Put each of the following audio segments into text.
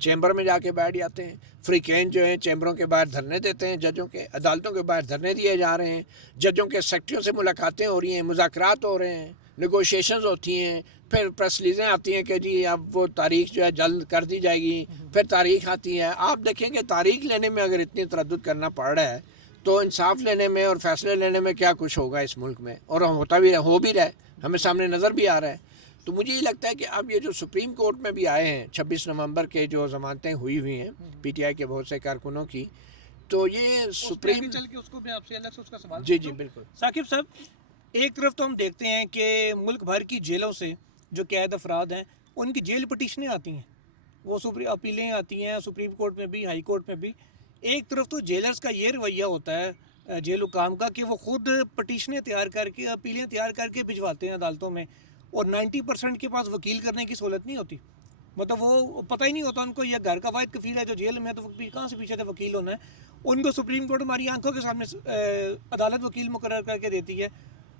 Chamber میں جا کے بیٹھ جاتے ہیں. فریقین جو ہیں چیمبروں کے باہر دھرنے دیتے ہیں ججوں کے, عدالتوں کے باہر دھرنے دیے جا رہے ہیں, ججوں کے سیکرٹریوں سے ملاقاتیں ہو رہی ہیں, مذاکرات ہو رہے ہیں, نیگوشیشنز ہوتی ہیں, پھر پریس ریلیزیں آتی ہیں کہ جی اب وہ تاریخ جو ہے جلد کر دی جائے گی, پھر تاریخ آتی ہے. آپ دیکھیں کہ تاریخ لینے میں اگر اتنی تردد کرنا پڑ رہا ہے تو انصاف لینے میں اور فیصلے لینے میں کیا کچھ ہوگا اس ملک میں, اور ہوتا بھی ہو بھی رہا ہے, ہمیں سامنے نظر بھی آ رہا ہے. تو مجھے یہ لگتا ہے کہ اب یہ جو سپریم کورٹ میں بھی آئے ہیں 26 نومبر کے جو ضمانتیں ہوئی ہیں پی ٹی آئی کے بہت سے کارکنوں کی, تو یہ سپریم چل کے اس کو میں آپ سے الگ سے اس کا سوال جی بالکل. ثاقب صاحب, ایک طرف تو ہم دیکھتے ہیں کہ ملک بھر کی جیلوں سے جو قید افراد ہیں ان کی جیل پٹیشنیں آتی ہیں, وہ اپیلیں آتی ہیں سپریم کورٹ میں بھی, ہائی کورٹ میں بھی. ایک طرف تو جیلرز کا یہ رویہ ہوتا ہے جیل حکام کا کہ وہ خود پٹیشنیں تیار کر کے, اپیلیں تیار کر کے بھجواتے ہیں عدالتوں میں, اور 90% کے پاس وکیل کرنے کی سہولت نہیں ہوتی. مطلب وہ پتہ ہی نہیں ہوتا ان کو, یہ گھر کا واحد کفیل ہے جو جیل میں, تو کہاں سے پیچھے سے وکیل ہونا ہے. ان کو سپریم کورٹ ہماری آنکھوں کے سامنے عدالت وکیل مقرر کر کے دیتی ہے,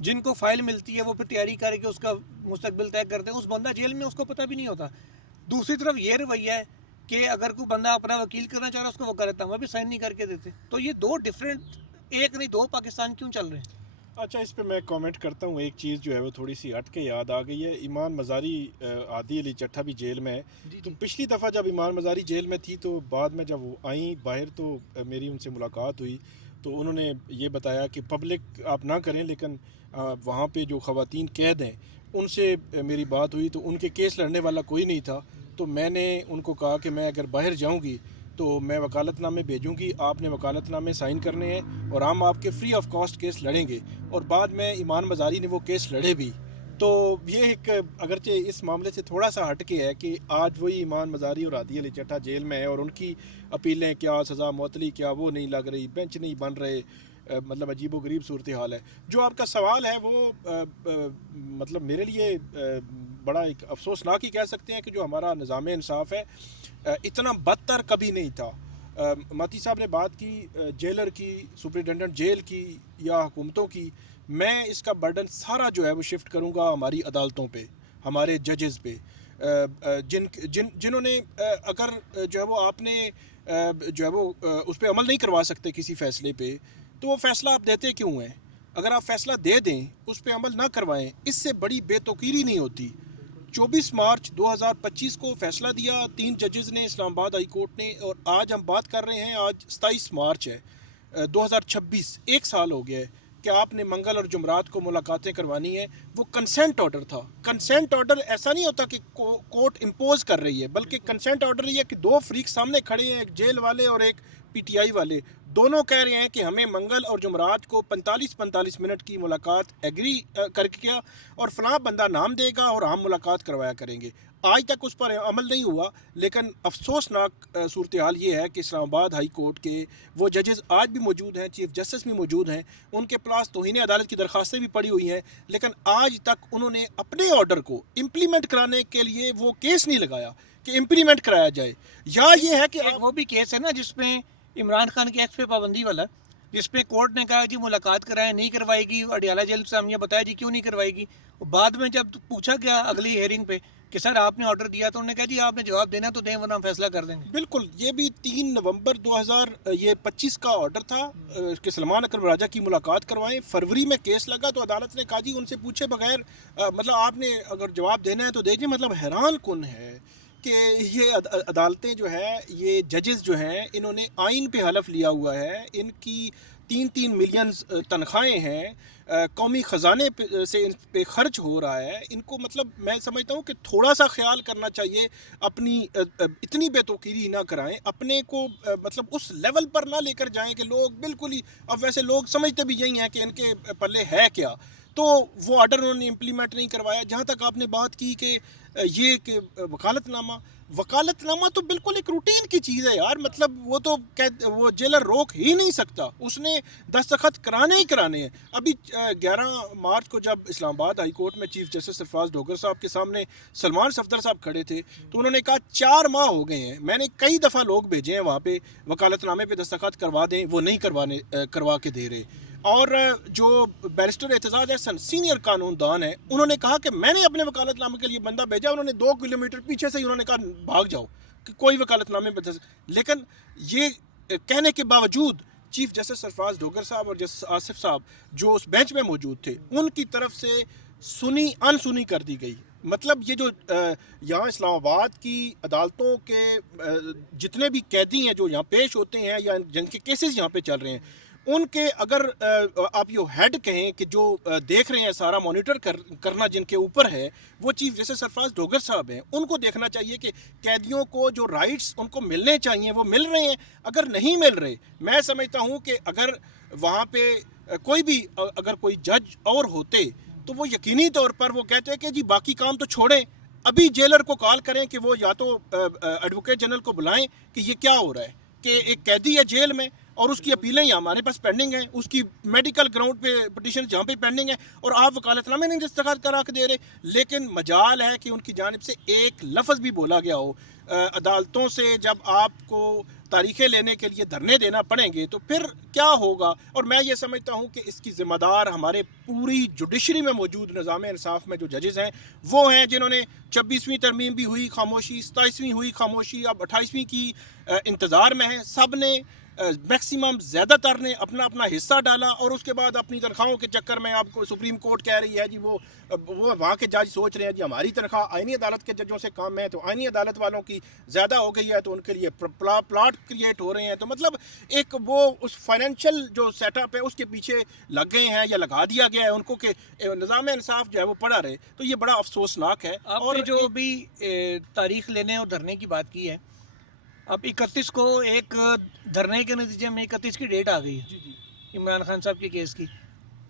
جن کو فائل ملتی ہے وہ پھر تیاری کر کے اس کا مستقبل طے کرتے ہیں. اس بندہ جیل میں اس کو پتہ بھی نہیں ہوتا. دوسری طرف یہ رویہ ہے کہ اگر کوئی بندہ اپنا وکیل کرنا چاہ رہا ہے اس کو وکالت نامہ بھی سائن نہیں کر کے دیتے. تو یہ دو ڈفرینٹ, ایک نہیں دو پاکستان کیوں چل رہے ہیں؟ اچھا, اس پہ میں کامنٹ کرتا ہوں. ایک چیز جو ہے وہ تھوڑی سی ہٹ کے یاد آ گئی ہے. ایمان مزاری عادی علی چٹھا بھی جیل میں ہے. تو پچھلی دفعہ جب ایمان مزاری جیل میں تھی تو بعد میں جب وہ آئیں باہر تو میری ان سے ملاقات ہوئی تو انہوں نے یہ بتایا کہ پبلک آپ نہ کریں, لیکن وہاں پہ جو خواتین قید ہیں ان سے میری بات ہوئی تو ان کے کیس لڑنے والا کوئی نہیں تھا. تو میں نے ان کو کہا کہ میں اگر باہر جاؤں گی تو میں وکالت نامے بھیجوں گی, آپ نے وکالت نامے سائن کرنے ہیں اور ہم آپ کے فری آف کاسٹ کیس لڑیں گے. اور بعد میں ایمان مزاری نے وہ کیس لڑے بھی. تو یہ ایک اگرچہ اس معاملے سے تھوڑا سا ہٹ کے ہے کہ آج وہی ایمان مزاری اور عادی علی چٹھا جیل میں ہے اور ان کی اپیلیں کیا, سزا معطلی کیا, وہ نہیں لگ رہی, بینچ نہیں بن رہے, مطلب عجیب و غریب صورتحال ہے. جو آپ کا سوال ہے وہ مطلب میرے لیے بڑا ایک افسوسناک ہی کہہ سکتے ہیں کہ جو ہمارا نظام انصاف ہے اتنا بدتر کبھی نہیں تھا. ماتی صاحب نے بات کی جیلر کی, سپرنٹینڈنٹ جیل کی یا حکومتوں کی. میں اس کا برڈن سارا جو ہے وہ شفٹ کروں گا ہماری عدالتوں پہ, ہمارے ججز پہ, جنہوں نے اگر جو ہے وہ آپ نے جو ہے وہ اس پہ عمل نہیں کروا سکتے کسی فیصلے پہ, تو وہ فیصلہ آپ دیتے کیوں ہیں؟ اگر آپ فیصلہ دے دیں, اس پہ عمل نہ کروائیں, اس سے بڑی بے توقیری نہیں ہوتی. 24 مارچ 2025 کو فیصلہ دیا 3 ججز نے اسلام آباد ہائی کورٹ نے, اور آج ہم بات کر رہے ہیں, آج 27 مارچ ہے 2026, 1 سال ہو گیا ہے کہ آپ نے منگل اور جمعرات کو ملاقاتیں کروانی ہیں. وہ کنسنٹ آرڈر تھا. کنسنٹ آرڈر ایسا نہیں ہوتا کہ کورٹ امپوز کر رہی ہے, بلکہ کنسنٹ آرڈر یہ ہے کہ 2 فریق سامنے کھڑے ہیں, ایک جیل والے اور ایک پی ٹی آئی والے, دونوں کہہ رہے ہیں کہ ہمیں منگل اور جمعرات کو 45 منٹ کی ملاقات ایگری کر کے کیا, اور فلاں بندہ نام دے گا اور ہم ملاقات کروایا کریں گے. آج تک اس پر عمل نہیں ہوا. لیکن افسوسناک صورتحال یہ ہے کہ اسلام آباد ہائی کورٹ کے وہ ججز آج بھی موجود ہیں, چیف جسٹس بھی موجود ہیں, ان کے پاس توہین عدالت کی درخواستیں بھی پڑی ہوئی ہیں, لیکن آج تک انہوں نے اپنے آرڈر کو امپلیمنٹ کرانے کے لیے وہ کیس نہیں لگایا کہ امپلیمنٹ کرایا جائے. یا یہ ہے کہ وہ بھی کیس ہے نا جس میں عمران خان کے ایکٹ پہ پابندی والا, جس پہ کورٹ نے کہا جی ملاقات کرائیں, نہیں کروائے گی. اڈیالہ جیل سے ہم یہ بتایا جی کیوں نہیں کروائے گی. بعد میں جب پوچھا گیا اگلی ہیئرنگ پہ کہ سر آپ نے آرڈر دیا, تو انہوں نے کہا جی آپ نے جواب دینا تو دیں ورنہ ہم فیصلہ کر دیں گے. بالکل, یہ بھی 3 نومبر 2025 کا آرڈر تھا کہ سلمان اکرم راجہ کی ملاقات کروائیں. فروری میں کیس لگا تو عدالت نے کہا جی ان سے پوچھے بغیر مطلب آپ نے اگر جواب دینا ہے تو دیجیے. مطلب حیران کن ہے کہ یہ عدالتیں جو ہے, یہ ججز جو ہیں, انہوں نے آئین پہ حلف لیا ہوا ہے, ان کی 3 ملین تنخواہیں ہیں, قومی خزانے سے ان پہ خرچ ہو رہا ہے. ان کو مطلب میں سمجھتا ہوں کہ تھوڑا سا خیال کرنا چاہیے, اپنی اتنی بے توقیری نہ کرائیں, اپنے کو مطلب اس لیول پر نہ لے کر جائیں کہ لوگ بالکل ہی, اب ویسے لوگ سمجھتے بھی یہی ہیں کہ ان کے پلے ہے کیا. تو وہ آرڈر انہوں نے امپلیمنٹ نہیں کروایا. جہاں تک آپ نے بات کی کہ یہ کہ وکالت نامہ تو بالکل ایک روٹین کی چیز ہے یار. مطلب وہ تو وہ جیلر روک ہی نہیں سکتا, اس نے دستخط کرانے ہی کرانے ہیں. ابھی 11 مارچ کو جب اسلام آباد ہائی کورٹ میں چیف جسٹس سرفراز ڈوگر صاحب کے سامنے سلمان صفدر صاحب کھڑے تھے تو انہوں نے کہا 4 ماہ ہو گئے ہیں, میں نے کئی دفعہ لوگ بھیجے ہیں وہاں پہ وکالت نامے پہ دستخط کروا دیں, وہ نہیں کروا کے دے رہے. اور جو بیرسٹر اعتزاز احسن سینئر قانون دان ہے, انہوں نے کہا کہ میں نے اپنے وکالت نامے کے لیے بندہ بھیجا, انہوں نے 2 کلومیٹر پیچھے سے ہی انہوں نے کہا بھاگ جاؤ, کہ کوئی وکالت نامے بدل سکتے، لیکن یہ کہنے کے باوجود چیف جسٹس سرفراز ڈوگر صاحب اور جسٹس آصف صاحب جو اس بینچ میں موجود تھے ان کی طرف سے انسنی کر دی گئی. مطلب یہ جو یہاں اسلام آباد کی عدالتوں کے جتنے بھی قیدی ہیں جو یہاں پیش ہوتے ہیں یا جن کے کیسز یہاں پہ چل رہے ہیں، ان کے اگر آپ یہ ہیڈ کہیں کہ جو دیکھ رہے ہیں سارا مانیٹر کرنا جن کے اوپر ہے، وہ چیف جسٹس سرفراز ڈوگر صاحب ہیں. ان کو دیکھنا چاہیے کہ قیدیوں کو جو رائٹس ان کو ملنے چاہیے وہ مل رہے ہیں. اگر نہیں مل رہے، میں سمجھتا ہوں کہ اگر وہاں پہ اگر کوئی جج اور ہوتے تو وہ یقینی طور پر وہ کہتے کہ جی باقی کام تو چھوڑیں، ابھی جیلر کو کال کریں کہ وہ یا تو ایڈوکیٹ جنرل کو بلائیں کہ یہ کیا ہو رہا ہے کہ ایک قیدی ہے جیل میں اور اس کی اپیلیں ہمارے پاس پینڈنگ ہیں، اس کی میڈیکل گراؤنڈ پہ پٹیشن جہاں پہ پینڈنگ ہے، اور آپ وکالت نامے نہیں دستخط کرا کے دے رہے. لیکن مجال ہے کہ ان کی جانب سے ایک لفظ بھی بولا گیا ہو. عدالتوں سے جب آپ کو تاریخیں لینے کے لیے دھرنے دینا پڑیں گے تو پھر کیا ہوگا. اور میں یہ سمجھتا ہوں کہ اس کی ذمہ دار ہمارے پوری جوڈیشری میں موجود نظام انصاف میں جو ججز ہیں وہ ہیں، جنہوں نے 26ویں ترمیم بھی ہوئی خاموشی، 27ویں ہوئی خاموشی، اب 28ویں کی انتظار میں ہیں. سب نے میکسیمم زیادہ تر نے اپنا حصہ ڈالا، اور اس کے بعد اپنی تنخواہوں کے چکر میں آپ کو سپریم کورٹ کہہ رہی ہے جی وہ وہاں کے جج سوچ رہے ہیں جی ہماری تنخواہ آئینی عدالت کے ججوں سے کم ہے تو آئینی عدالت والوں کی زیادہ ہو گئی ہے تو ان کے لیے پلاٹ کریٹ ہو رہے ہیں. تو مطلب ایک وہ اس فائنینشیل جو سیٹ اپ ہے اس کے پیچھے لگ گئے ہیں یا لگا دیا گیا ہے ان کو کہ نظام انصاف جو ہے وہ پڑا رہے. تو یہ بڑا افسوسناک ہے. اور جو بھی تاریخ لینے اور دھرنے کی بات کی ہے، اب 31 کو ایک دھرنے کے نتیجے میں 31 کی ڈیٹ آ گئی ہے عمران خان صاحب کے کیس کی.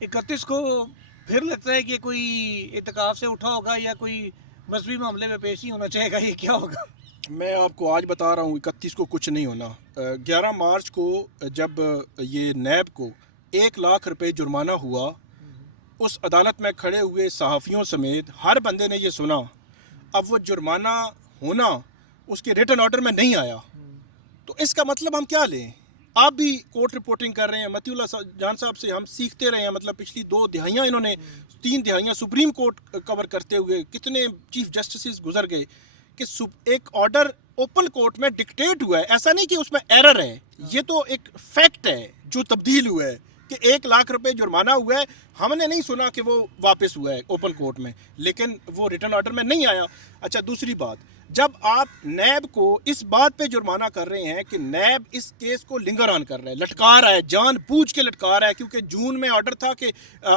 31 کو پھر لگتا ہے کہ کوئی اعتکاف سے اٹھا ہوگا یا کوئی مذہبی معاملے میں پیش نہیں ہونا چاہے گا. یہ کیا ہوگا؟ میں آپ کو آج بتا رہا ہوں 31 کو کچھ نہیں ہونا. 11 مارچ کو جب یہ نیب کو 1 لاکھ روپے جرمانہ ہوا، اس عدالت میں کھڑے ہوئے صحافیوں سمیت ہر بندے نے یہ سنا. اب وہ جرمانہ ہونا اس کے ریٹن آرڈر میں نہیں آیا، تو اس کا مطلب ہم کیا لیں؟ آپ بھی کورٹ رپورٹنگ کر رہے ہیں، متی اللہ جان صاحب سے ہم سیکھتے رہے ہیں. مطلب پچھلی 2 دہائیاں انہوں نے 3 دہائیاں سپریم کورٹ کور کرتے ہوئے کتنے چیف جسٹسز گزر گئے کہ ایک آرڈر اوپن کورٹ میں ڈکٹیٹ ہوا ہے. ایسا نہیں کہ اس میں ایرر ہے، یہ تو ایک فیکٹ ہے جو تبدیل ہوا ہے کہ 1 لاکھ روپے جرمانہ ہوا ہے. ہم نے نہیں سنا کہ وہ واپس ہوا ہے اوپن کورٹ میں، لیکن وہ ریٹن آرڈر میں نہیں آیا. اچھا دوسری بات، جب آپ نیب کو اس بات پہ جرمانہ کر رہے ہیں کہ نیب اس کیس کو لنگر آن کر رہا ہے، لٹکا رہا ہے، جان بوجھ کے لٹکا رہا ہے کیونکہ جون میں آرڈر تھا کہ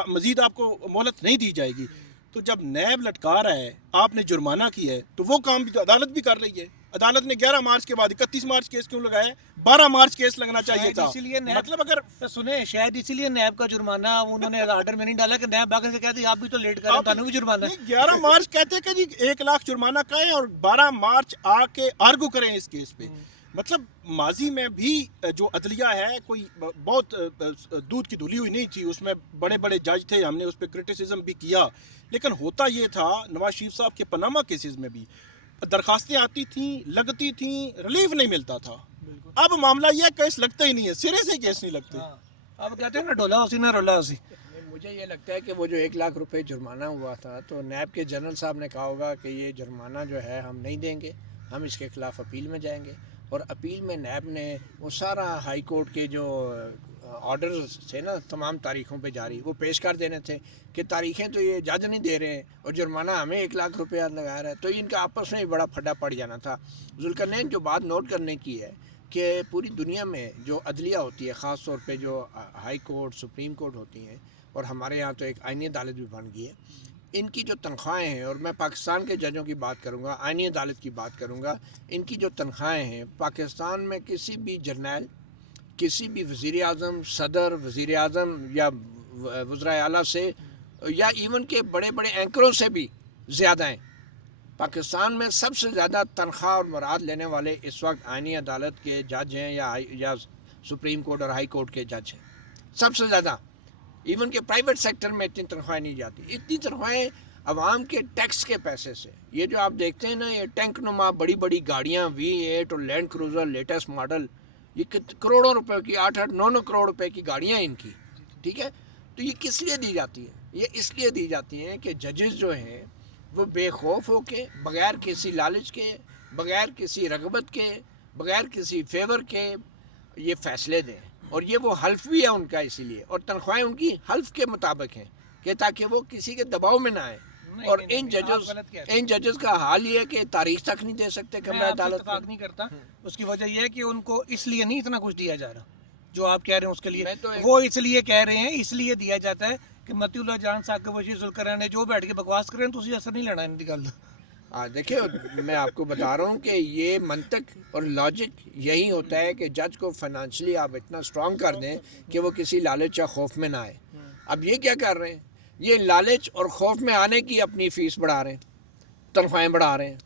مزید آپ کو مہلت نہیں دی جائے گی، تو جب نیب لٹکا رہا ہے، آپ نے جرمانہ کیا ہے، تو وہ کام بھی تو عدالت بھی کر رہی ہے. عدالت نے 11 مارچ کے بعد 31 مارچ کیس کیوں لگایا ہے؟ 12 مارچ کیس لگنا چاہیے تھا. اسی لیے مطلب اگر سنیں، شاید اسی لیے نیب کا جرمانہ انہوں نے آرڈر میں نہیں ڈالا کہ نیب باقی سے کہتے ہیں آپ بھی تو لیٹ کر رہے ہیں، تانوں بھی جرمانہ ہے. 11 مارچ کہتے کہ جی 1 لاکھ جرمانہ کہیں اور 12 مارچ آ کے آرگو کریں اس کیس پہ. مطلب ماضی میں بھی جو عدلیہ ہے کوئی بہت دودھ کی دھلی ہوئی نہیں تھی، اس میں بڑے بڑے جج تھے، ہم نے اس پہ کرٹیسزم بھی کیا، لیکن ہوتا یہ تھا نواز شریف صاحب کے پاناما کیسز میں بھی درخواستیں آتی تھیں، لگتی تھیں، ریلیف نہیں ملتا تھا. اب معاملہ یہ کیس لگتا ہی نہیں ہے، سرے سے کیس نہیں لگتے. اب کہتے ہیں نا ڈولا اسی نہ رولا اسی. مجھے یہ لگتا ہے کہ وہ جو 1 لاکھ روپے جرمانہ ہوا تھا تو نیب کے جنرل صاحب نے کہا ہوگا کہ یہ جرمانہ جو ہے ہم نہیں دیں گے، ہم اس کے خلاف اپیل میں جائیں گے. اور اپیل میں نیب نے وہ سارا ہائی کورٹ کے جو آرڈرز تھے نا تمام تاریخوں پہ جاری، وہ پیش کر دینے تھے کہ تاریخیں تو یہ جج نہیں دے رہے ہیں اور جرمانہ ہمیں 1 لاکھ روپیہ لگا رہا ہے. تو ان کا آپس میں بڑا پھڈا پڑ جانا تھا. ذوالقرنین جو بات نوٹ کرنے کی ہے کہ پوری دنیا میں جو عدلیہ ہوتی ہے، خاص طور پہ جو ہائی کورٹ، سپریم کورٹ ہوتی ہیں، اور ہمارے یہاں تو ایک آئینی عدالت بھی بن گئی ہے، ان کی جو تنخواہیں ہیں، اور میں پاکستان کے ججوں کی بات کروں گا، آئینی عدالت کی بات کروں گا، ان کی جو تنخواہیں ہیں پاکستان میں کسی بھی جرنیل، کسی بھی وزیر اعظم، صدر، وزیر اعظم یا وزرائے اعلیٰ سے یا ایون کے بڑے بڑے اینکروں سے بھی زیادہ ہیں. پاکستان میں سب سے زیادہ تنخواہ اور مراد لینے والے اس وقت آئینی عدالت کے جج ہیں یا سپریم کورٹ اور ہائی کورٹ کے جج ہیں، سب سے زیادہ. ایون کہ پرائیویٹ سیکٹر میں اتنی تنخواہیں نہیں جاتی. اتنی تنخواہیں عوام کے ٹیکس کے پیسے سے. یہ جو آپ دیکھتے ہیں نا، یہ ٹینک نما بڑی بڑی گاڑیاں V8 اور لینڈ کروزر لیٹسٹ ماڈل، یہ کروڑوں روپے کی 8-8 9-9 کروڑ روپے کی گاڑیاں ان کی، ٹھیک ہے. تو یہ کس لیے دی جاتی ہیں؟ یہ اس لیے دی جاتی ہیں کہ ججز جو ہیں وہ بے خوف ہو کے، بغیر کسی لالچ کے، بغیر کسی رغبت کے، بغیر کسی فیور کے یہ فیصلے دیں، اور یہ وہ حلف بھی ہے ان کا اسی لیے، اور تنخواہیں ان کی حلف کے مطابق ہیں کہ تاکہ وہ کسی کے دباؤ میں نہ آئیں۔ اور ان ججز کا حال یہ ہے کہ تاریخ تک نہیں دے سکتے کمرہ عدالت اتفاق نہیں کرتا، اس کی وجہ یہ ہے کہ ان کو اس لیے نہیں اتنا کچھ دیا جا رہا جو آپ کہہ رہے ہیں اس کے لیے، وہ اس لیے کہہ رہے ہیں، اس لیے دیا جاتا ہے کہ متی اللہ جان ثاقب بشیر ذوالقرنین نے جو بیٹھ کے بکواس کریں تو اسی اثر نہیں لینا ان کی گل۔ دیکھیں میں آپ کو بتا رہا ہوں کہ یہ منطق اور لاجک یہی ہوتا ہے کہ جج کو فائنانشلی آپ اتنا سٹرونگ کر دیں کہ وہ کسی لالچ یا خوف میں نہ آئے۔ اب یہ کیا کر رہے ہیں؟ یہ لالچ اور خوف میں آنے کی اپنی فیس بڑھا رہے ہیں، تنخواہیں بڑھا رہے ہیں،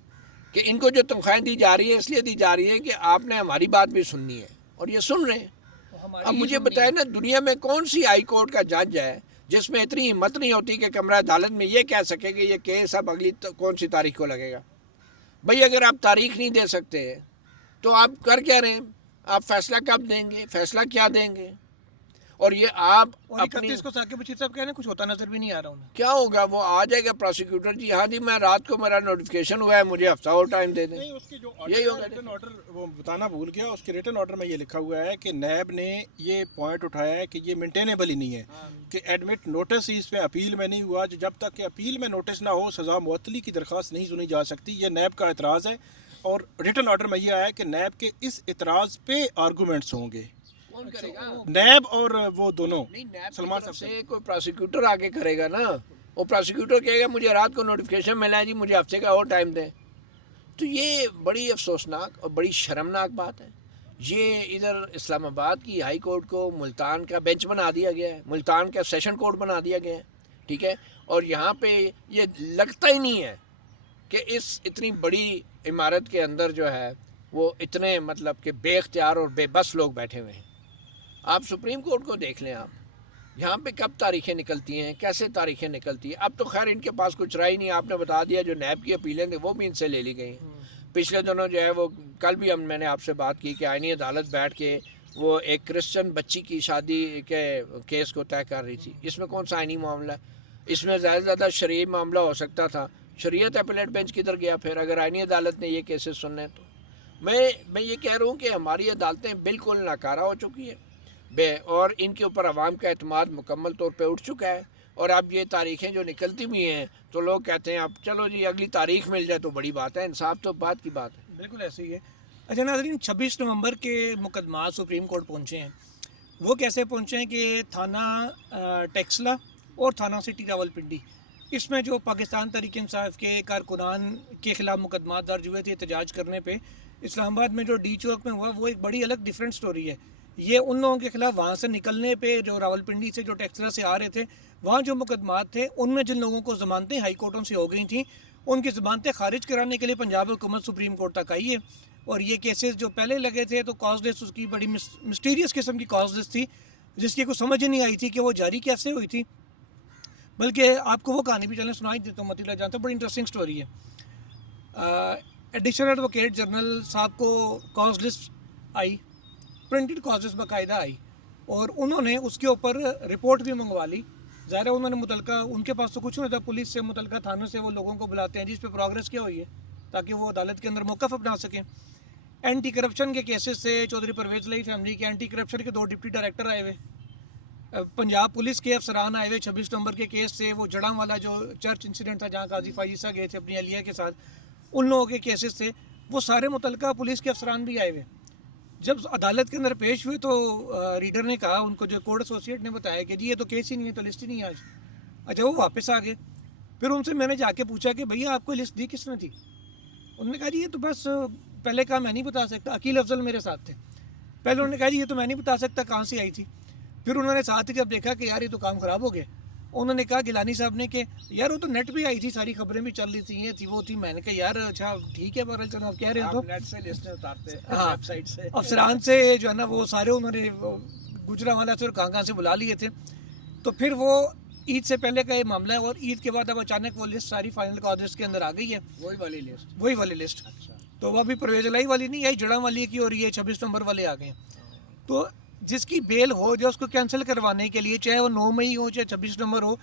کہ ان کو جو تنخواہیں دی جا رہی ہے اس لیے دی جا رہی ہے کہ آپ نے ہماری بات بھی سننی ہے، اور یہ سن رہے ہیں۔ اب مجھے بتائیں نا، دنیا میں کون سی ہائی کورٹ کا جج ہے جس میں اتنی ہمت نہیں ہوتی کہ کمرہ عدالت میں یہ کہہ سکے کہ یہ کیس اب اگلی کون سی تاریخ کو لگے گا؟ بھئی اگر آپ تاریخ نہیں دے سکتے تو آپ کر کیا رہے ہیں؟ آپ فیصلہ کب دیں گے؟ فیصلہ کیا دیں گے؟ اور یہ آپ اور 31 کو ثاقب بشیر صاحب کہہ رہے ہیں کچھ ہوتا نظر بھی نہیں آ رہا انہیں۔ کیا ہوگا؟ وہ آ جائے گا پروسیکیوٹر، جی ہاں جی میں رات کو میرا نوٹیفیکیشن ہوا ہے، مجھے ہفتہ اور ٹائم دے دیں۔ نہیں، اس کی جو یہی ہوگا۔ ریٹن آرڈر وہ بتانا بھول گیا، اس کے ریٹن آرڈر میں یہ لکھا ہوا ہے کہ نیب نے یہ پوائنٹ اٹھایا ہے کہ یہ مینٹینیبل ہی نہیں ہے، کہ ایڈمٹ نوٹس ہی اس پہ اپیل میں نہیں ہوا، جب تک کہ اپیل میں نوٹس نہ ہو سزا معطلی کی درخواست نہیں سنی جا سکتی۔ یہ نیب کا اعتراض ہے، اور ریٹن آرڈر میں یہ آیا کہ نیب کے اس اعتراض پہ آرگومنٹس ہوں گے، کون کرے گا؟ نیب اور وہ دونوں نہیں، نیب سلمان کی طرف صاحب سے کوئی پروسیکیوٹر آگے کرے گا نا، وہ پروسیکیوٹر کہے گا مجھے رات کو نوٹیفیکیشن ملا ہے جی، مجھے ہفتے کا اور ٹائم دیں۔ تو یہ بڑی افسوسناک اور بڑی شرمناک بات ہے۔ یہ ادھر اسلام آباد کی ہائی کورٹ کو ملتان کا بینچ بنا دیا گیا ہے، ملتان کا سیشن کورٹ بنا دیا گیا ہے، ٹھیک ہے، اور یہاں پہ یہ لگتا ہی نہیں ہے کہ اس اتنی بڑی عمارت کے اندر جو ہے وہ اتنے مطلب کہ بے اختیار اور بے بس لوگ بیٹھے ہوئے ہیں۔ آپ سپریم کورٹ کو دیکھ لیں، آپ یہاں پہ کب تاریخیں نکلتی ہیں، کیسے تاریخیں نکلتی ہیں۔ اب تو خیر ان کے پاس کچھ رہا ہی نہیں، آپ نے بتا دیا جو نیب کی اپیلیں تھیں وہ بھی ان سے لے لی گئی ہیں۔ پچھلے دنوں جو ہے وہ کل بھی میں نے آپ سے بات کی کہ آئینی عدالت بیٹھ کے وہ ایک کرسچن بچی کی شادی کے کیس کو طے کر رہی تھی۔ اس میں کون سا آئینی معاملہ ہے؟ اس میں زیادہ سے زیادہ شرعی معاملہ ہو سکتا تھا۔ شریعت اپیلیٹ بینچ کدھر گیا پھر اگر آئینی عدالت نے یہ کیسز سننے؟ تو میں یہ کہہ رہا ہوں کہ ہماری عدالتیں بالکل ناکارہ ہو چکی ہیں، اور ان کے اوپر عوام کا اعتماد مکمل طور پہ اٹھ چکا ہے، اور اب یہ تاریخیں جو نکلتی بھی ہیں تو لوگ کہتے ہیں اب چلو جی اگلی تاریخ مل جائے تو بڑی بات ہے، انصاف تو بات کی بات ہے۔ بالکل ایسے ہی ہے۔ اچھا ناظرین، 26 نومبر کے مقدمات سپریم کورٹ پہنچے ہیں۔ وہ کیسے پہنچے ہیں کہ تھانہ ٹیکسلا اور تھانہ سٹی راولپنڈی، اس میں جو پاکستان تحریک انصاف کے کارکنان کے خلاف مقدمات درج ہوئے تھے احتجاج کرنے پہ، اسلام آباد میں جو ڈی چوک میں ہوا وہ ایک بڑی الگ ڈیفرنٹ سٹوری ہے۔ یہ ان لوگوں کے خلاف وہاں سے نکلنے پہ جو راولپنڈی سے جو ٹیکسلا سے آ رہے تھے، وہاں جو مقدمات تھے ان میں جن لوگوں کو ضمانتیں ہائی کورٹوں سے ہو گئی تھیں، ان کی ضمانتیں خارج کرانے کے لیے پنجاب حکومت سپریم کورٹ تک آئی ہے۔ اور یہ کیسز جو پہلے لگے تھے تو کاز لسٹ اس کی بڑی مسٹیریس قسم کی کاز لسٹ تھی، جس کی کوئی سمجھ ہی نہیں آئی تھی کہ وہ جاری کیسے ہوئی تھی۔ بلکہ آپ کو وہ کہانی بھی چلیں سنائی دیتا ہوں، متی اللہ جانتا، بڑی انٹرسٹنگ سٹوری ہے۔ ایڈیشنل ایڈوکیٹ جنرل صاحب کو کاز لسٹ آئی، پرنٹڈ کاز لسٹ باقاعدہ آئی، اور انہوں نے اس کے اوپر رپورٹ بھی منگوا لی۔ ظاہر ہے انہوں نے متعلقہ، ان کے پاس تو کچھ نہیں ہوتا، پولیس سے متعلقہ تھانوں سے وہ لوگوں کو بلاتے ہیں جس پہ پروگریس کیا ہوئی ہے تاکہ وہ عدالت کے اندر موقف اپنا سکیں۔ اینٹی کرپشن کے کیسز سے چودھری پرویز الہی فیملی کے اینٹی کرپشن کے 2 ڈپٹی ڈائریکٹر آئے ہوئے، پنجاب پولیس کے افسران آئے ہوئے 26 نومبر کے کیس سے، وہ جڑاں والا جو چرچ انسیڈنٹ تھا جہاں قاضی فائزہ گئے تھے اپنی اہلیہ کے ساتھ، ان لوگوں کے کیسز تھے، وہ سارے متعلقہ پولیس کے افسران بھی آئے ہوئے۔ جب عدالت کے اندر پیش ہوئے تو ریڈر نے کہا، ان کو جو کورٹ ایسوسیٹ نے بتایا کہ جی یہ تو کیس ہی نہیں ہے، تو لسٹ ہی نہیں ہے آج۔ اچھا وہ واپس آ گئے، پھر ان سے میں نے جا کے پوچھا کہ بھیا آپ کو لسٹ دی کس نے تھی؟ انہوں نے کہا جی یہ تو بس پہلے کہا میں نہیں بتا سکتا، عقیل افضل میرے ساتھ تھے، پہلے انہوں نے کہا جی یہ تو میں نہیں بتا سکتا کہاں سے آئی تھی، پھر انہوں نے ساتھ ہی جب دیکھا کہ یار یہ تو کام خراب ہو گیا، انہوں نے کہا گیلانی صاحب نے کہ یار وہ تو نیٹ پہ آئی تھی، ساری خبریں بھی چل رہی تھیں، یہ تھی وہ تھی۔ میں نے کہا یار اچھا ٹھیک ہے، بہرحال چلو آپ کہہ رہے ہیں تو نیٹ سے لسٹیں اتارتے ہیں، ہاں ویب سائٹ سے، افسران سے جو ہے نا وہ سارے انہوں نے گجرانوالہ سے اور کہاں سے بلا لیے تھے۔ تو پھر وہ عید سے پہلے کا یہ معاملہ ہے، اور عید کے بعد اب اچانک وہ لسٹ ساری فائنل کاز کے اندر آ گئی ہے، وہی والی لسٹ۔ تو وہ ابھی پرویز الہی والی نہیں آئی، جڑاں والی کی، اور یہ 26 نومبر والے آ گئے ہیں۔ تو جس کی بیل ہو جو اس کو کینسل کروانے کے لیے، چاہے وہ 9 مئی ہو چاہے 26 نومبر ہو،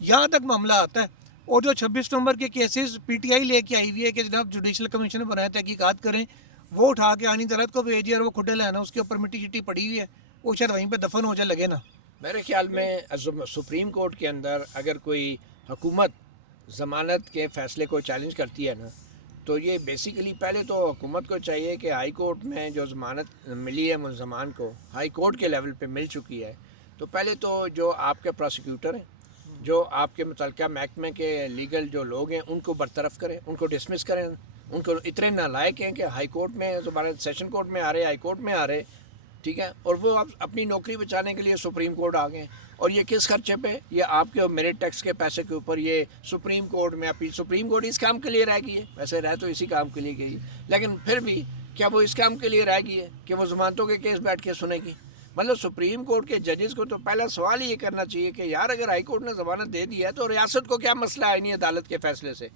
یہاں تک معاملہ آتا ہے اور جو 26 نومبر کے کیسز PTI لے کے آئی ہوئی ہے کہ جناب جوڈیشل کمیشن نے بنایا تحقیقات کریں، وہ اٹھا کے آئینی عدالت کو بھیج دیا اور وہ کھڈے لانا اس کے اوپر مٹی چٹی پڑی ہوئی ہے، وہ شاید وہیں پہ دفن ہو جائے لگے نا. میرے خیال میں سپریم کورٹ کے اندر اگر کوئی حکومت ضمانت کے فیصلے کو چیلنج کرتی ہے نا، تو یہ بیسیکلی پہلے تو حکومت کو چاہیے کہ ہائی کورٹ میں جو ضمانت ملی ہے ملزمان کو، ہائی کورٹ کے لیول پہ مل چکی ہے، تو پہلے تو جو آپ کے پروسیکیوٹر ہیں، جو آپ کے متعلقہ محکمے کے لیگل جو لوگ ہیں، ان کو برطرف کریں، ان کو ڈسمس کریں. ان کو اتنے نالائق ہیں کہ ہائی کورٹ میں ضمانت سیشن کورٹ میں آ رہے، ہائی کورٹ میں آ رہے، ٹھیک ہے، اور وہ اپنی نوکری بچانے کے لیے سپریم کورٹ آ گئے. اور یہ کس خرچے پہ؟ یہ آپ کے میرٹ ٹیکس کے پیسے کے اوپر یہ سپریم کورٹ میں اپیل. سپریم کورٹ اس کام کے لیے رہ گئی ہے، ویسے رہ تو اسی کام کے لیے گئی، لیکن پھر بھی کیا وہ اس کام کے لیے رہ گئی ہے کہ وہ ضمانتوں کے کیس بیٹھ کے سنے گی؟ مطلب سپریم کورٹ کے ججز کو تو پہلا سوال یہ کرنا چاہیے کہ یار اگر ہائی کورٹ نے ضمانت دے دی ہے تو ریاست کو کیا مسئلہ ہے آئینی عدالت کے فیصلے سے؟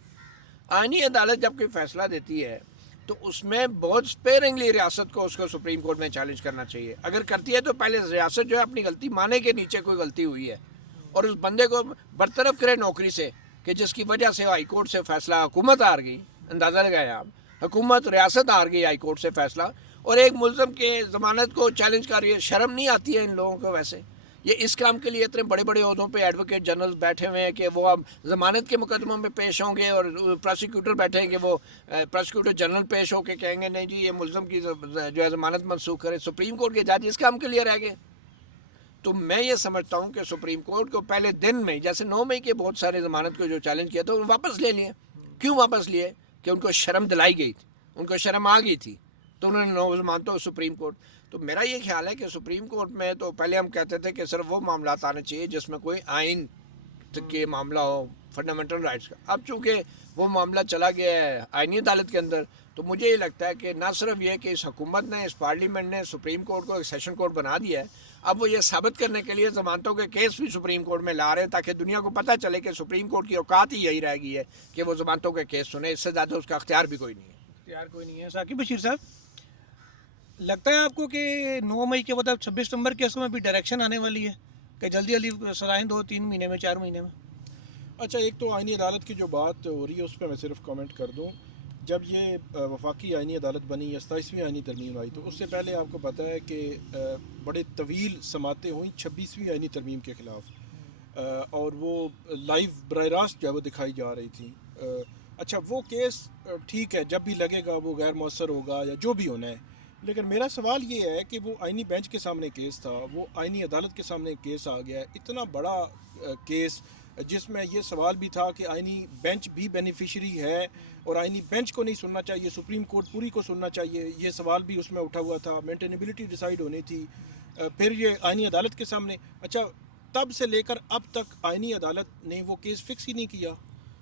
آئینی عدالت جب کوئی فیصلہ دیتی ہے تو اس میں بہت اسپیئرنگلی ریاست کو اس کو سپریم کورٹ میں چیلنج کرنا چاہیے. اگر کرتی ہے تو پہلے ریاست جو ہے اپنی غلطی مانے کے نیچے کوئی غلطی ہوئی ہے اور اس بندے کو برطرف کرے نوکری سے کہ جس کی وجہ سے ہائی کورٹ سے فیصلہ حکومت ہار گئی. اندازہ لگائیں آپ، حکومت ریاست ہار گئی ہائی کورٹ سے فیصلہ، اور ایک ملزم کے ضمانت کو چیلنج کر رہی ہے. شرم نہیں آتی ہے ان لوگوں کو؟ ویسے یہ اس کام کے لیے اتنے بڑے بڑے عہدوں پہ ایڈوکیٹ جنرل بیٹھے ہوئے ہیں کہ وہ اب ضمانت کے مقدموں میں پیش ہوں گے، اور پروسیکیوٹر بیٹھے ہیں کہ وہ پروسیکیوٹر جنرل پیش ہو کے کہیں گے نہیں جی یہ ملزم کی جو ہے ضمانت منسوخ کرے. سپریم کورٹ کے جج اس کام کے لیے رہ گئے. تو میں یہ سمجھتا ہوں کہ سپریم کورٹ کو پہلے دن میں، جیسے 9 مئی کے بہت سارے ضمانت کو جو چیلنج کیا تو واپس لے لیے. کیوں واپس لیے؟ کہ ان کو شرم دلائی گئی تھی، ان کو شرم آ گئی تھی، تو انہوں نے 9 ضمانتوں سپریم کورٹ. تو میرا یہ خیال ہے کہ سپریم کورٹ میں تو پہلے ہم کہتے تھے کہ صرف وہ معاملات آنے چاہیے جس میں کوئی آئین کے معاملہ ہو، فنڈامنٹل رائٹس کا. اب چونکہ وہ معاملہ چلا گیا ہے آئینی عدالت کے اندر، تو مجھے یہ لگتا ہے کہ نہ صرف یہ کہ اس حکومت نے، اس پارلیمنٹ نے سپریم کورٹ کو ایک سیشن کورٹ بنا دیا ہے، اب وہ یہ ثابت کرنے کے لیے ضمانتوں کے کیس بھی سپریم کورٹ میں لا رہے ہیں تاکہ دنیا کو پتہ چلے کہ سپریم کورٹ کی اوقات ہی یہی رہ گئی ہے کہ وہ ضمانتوں کے کیس سنے، اس سے زیادہ اس کا اختیار بھی کوئی نہیں ہے. اختیار کوئی نہیں ہے. ثاقب بشیر صاحب، لگتا ہے آپ کو کہ 9 مئی کے بعد اب 26 نومبر کے اس میں بھی ڈائریکشن آنے والی ہے کہ جلدی جلدی سزائیں 2-3 مہینے میں، 4 مہینے میں؟ اچھا، ایک تو آئینی عدالت کی جو بات ہو رہی ہے اس پہ میں صرف کامنٹ کر دوں. جب یہ وفاقی آئینی عدالت بنی یا 27ویں آئینی ترمیم آئی تو اس سے پہلے آپ کو پتہ ہے کہ بڑے طویل سماعتیں ہوئیں 26ویں آئینی ترمیم کے خلاف، اور وہ لائیو براہ راست جو ہے وہ دکھائی جا رہی تھی. اچھا، وہ کیس ٹھیک ہے، جب بھی لگے گا وہ غیر مؤثر ہوگا یا جو بھی ہونا ہے، لیکن میرا سوال یہ ہے کہ وہ آئینی بینچ کے سامنے کیس تھا، وہ آئینی عدالت کے سامنے کیس آ گیا ہے، اتنا بڑا کیس جس میں یہ سوال بھی تھا کہ آئینی بینچ بھی بینیفیشری ہے اور آئینی بینچ کو نہیں سننا چاہیے، سپریم کورٹ پوری کو سننا چاہیے. یہ سوال بھی اس میں اٹھا ہوا تھا، مینٹینیبلٹی ڈیسائیڈ ہونی تھی. پھر یہ آئینی عدالت کے سامنے، اچھا تب سے لے کر اب تک آئینی عدالت نے وہ کیس فکس ہی نہیں کیا،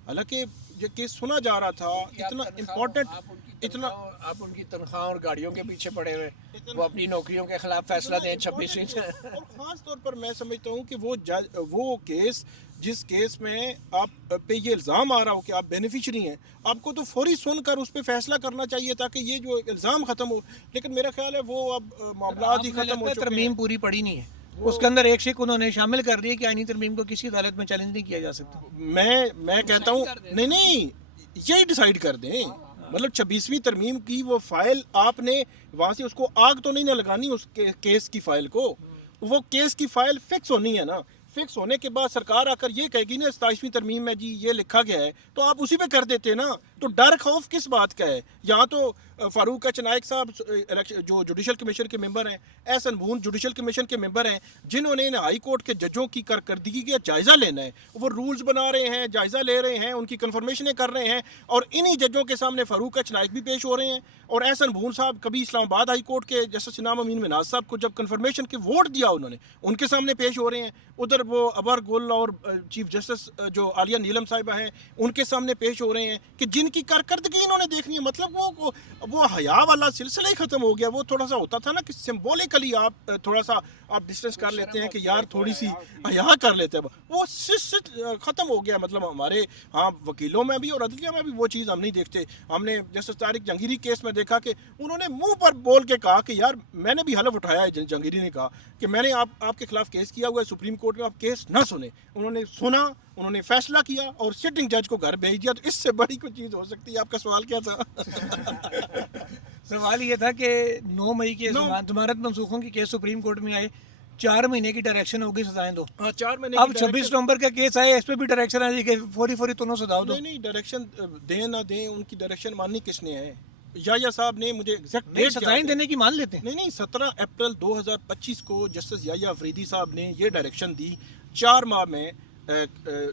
حالانکہ یہ کیس سنا جا رہا تھا. اتنا امپورٹنٹ، اتنا آپ ان کی تنخواہ اور گاڑیوں کے پیچھے پڑے ہوئے، وہ اپنی نوکریوں کے خلاف فیصلہ دیں 26ویں سے. اور خاص طور پر میں سمجھتا ہوں کہ وہ کیس جس کیس میں آپ پہ یہ الزام آ رہا ہو کہ آپ بینیفیشری ہیں، آپ کو تو فوری سن کر اس پہ فیصلہ کرنا چاہیے تاکہ یہ جو الزام ختم ہو. لیکن میرا خیال ہے وہ اب معاملات ہی ختم ہو چکے ہیں. ترمیم پوری پڑی نہیں ہے، اس کے اندر ایک شک انہوں نے شامل کر دی ہے کہ آئینی ترمیم کو کسی عدالت میں چیلنج نہیں کیا جا سکتا. میں کہتا ہوں نہیں یہی ڈیسائیڈ کر دیں. مطلب 26ویں ترمیم کی وہ فائل آپ نے وہاں سے اس کو آگ تو نہیں نہ لگانی اس کیس کی فائل کو، وہ کیس کی فائل فکس ہونی ہے نا. فکس ہونے کے بعد سرکار آ کر یہ کہے گی نا 27ویں ترمیم میں جی یہ لکھا گیا ہے، تو آپ اسی پہ کر دیتے نا. تو ڈر خوف کس بات کا ہے؟ یہاں تو فاروق ایچ نائک صاحب جو جوڈیشل کمیشن کے ممبر ہیں، احسن بون جوڈیشل کمیشن کے ممبر ہیں، جنہوں نے ہائی کورٹ کے ججوں کی کارکردگی کا جائزہ لینا ہے، وہ رولز بنا رہے ہیں، جائزہ لے رہے ہیں، ان کی کنفرمیشنیں کر رہے ہیں، اور انہی ججوں کے سامنے فاروق ایچ نائک بھی پیش ہو رہے ہیں. اور احسن بون صاحب کبھی اسلام آباد ہائی کورٹ کے جسٹس انعام امین مناز صاحب کو جب کنفرمیشن کے ووٹ دیا انہوں نے، ان کے سامنے پیش ہو رہے ہیں. ادھر وہ ابر گل اور چیف جسٹس جو عالیہ نیلم صاحبہ ہیں ان کے سامنے پیش ہو رہے ہیں کہ جن جن کی کارکردگی انہوں نے دیکھنی ہے. مطلب وہ حیا والا سلسلہ ہی ختم ہو گیا. وہ تھوڑا سا ہوتا تھا نا کہ سمبولکلی آپ تھوڑا سا آپ ڈسٹنس کر لیتے ہیں کہ یار تھوڑی سی حیا کر لیتے ہیں, وہ ختم ہو گیا. مطلب ہمارے ہاں وکیلوں میں بھی اور عدلیہ میں بھی وہ چیز ہم نہیں دیکھتے. ہم نے جسٹس طارق جہانگیری کیس میں دیکھا کہ انہوں نے منہ پر بول کے کہا کہ یار میں نے بھی حلف اٹھایا ہے. جہانگیری نے کہا کہ میں نے آپ کے خلاف کیس کیا ہوا ہے سپریم کورٹ میں, آپ کیس نہ سنیں. انہوں نے سنا, انہوں نے فیصلہ کیا اور سٹنگ جج کو گھر بھیج دیا. تو اس سے بڑی کوئی چیز ہو سکتی ہے؟ آپ کا سوال کیا تھا؟ سوال یہ تھا کہ 9 مئی کے ضمانت منسوخوں کی کیس سپریم کورٹ میں آئے, 4 مہینے کی ڈائریکشن ہوگی سزائیں دو. ہاں 4 مہینے. اب 26 نومبر کا کیس آئے, اس پہ بھی ڈائریکشن آئی کہ فوری تونوں سزا دو. نہیں ڈائریکشن دیں نہ دیں, ان کی ڈائریکشن ماننی کس نے ہے؟ یحییٰ صاحب نے مجھے ایگزیکٹ سزائیں دینے کی مان لیتے ہیں. نہیں 17 اپریل 2025 کو جسٹس یحییٰ افریدی صاحب نے یہ ڈائریکشن دی 4 ماہ میں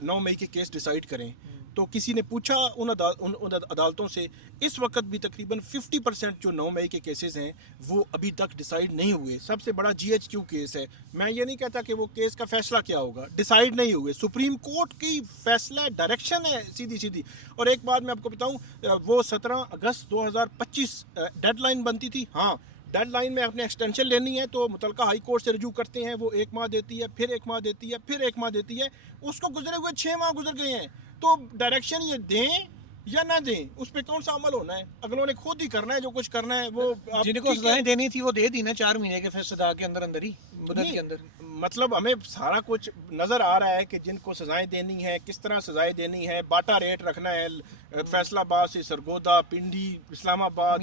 9 مئی کے کیس ڈیسائیڈ کریں. تو کسی نے پوچھا ان عدالتوں سے, اس وقت بھی تقریباً 50% جو 9 مئی کے کیسز ہیں وہ ابھی تک ڈیسائیڈ نہیں ہوئے. سب سے بڑا GHQ کیس ہے. میں یہ نہیں کہتا کہ وہ کیس کا فیصلہ کیا ہوگا, ڈیسائیڈ نہیں ہوئے. سپریم کورٹ کی فیصلہ ڈائریکشن ہے سیدھی. اور ایک بات میں آپ کو بتاؤں, وہ 17 اگست 2025 ڈیڈ لائن بنتی تھی. ہاں ڈیڈ لائن میں اپنے ایکسٹینشن لینی ہے تو متعلقہ ہائی کورٹ سے رجوع کرتے ہیں. وہ 1 ماہ دیتی ہے, پھر 1 ماہ دیتی ہے, پھر 1 ماہ دیتی ہے. اس کو گزرے ہوئے 6 ماہ گزر گئے ہیں. تو ڈائریکشن یہ دیں یا نہ دیں, اس پہ کون سا عمل ہونا ہے؟ اگلوں نے خود ہی کرنا ہے جو کچھ کرنا ہے. وہ جن کو سزائیں دینی تھی وہ دے دی نا 4 مہینے کے سزا کے اندر ہی مدت کے اندر. مطلب ہمیں سارا کچھ نظر آ رہا ہے کہ جن کو سزائیں دینی ہے کس طرح سزائیں دینی ہے. باٹا ریٹ رکھنا ہے فیصل آباد سے سرگودا, پنڈی, اسلام آباد,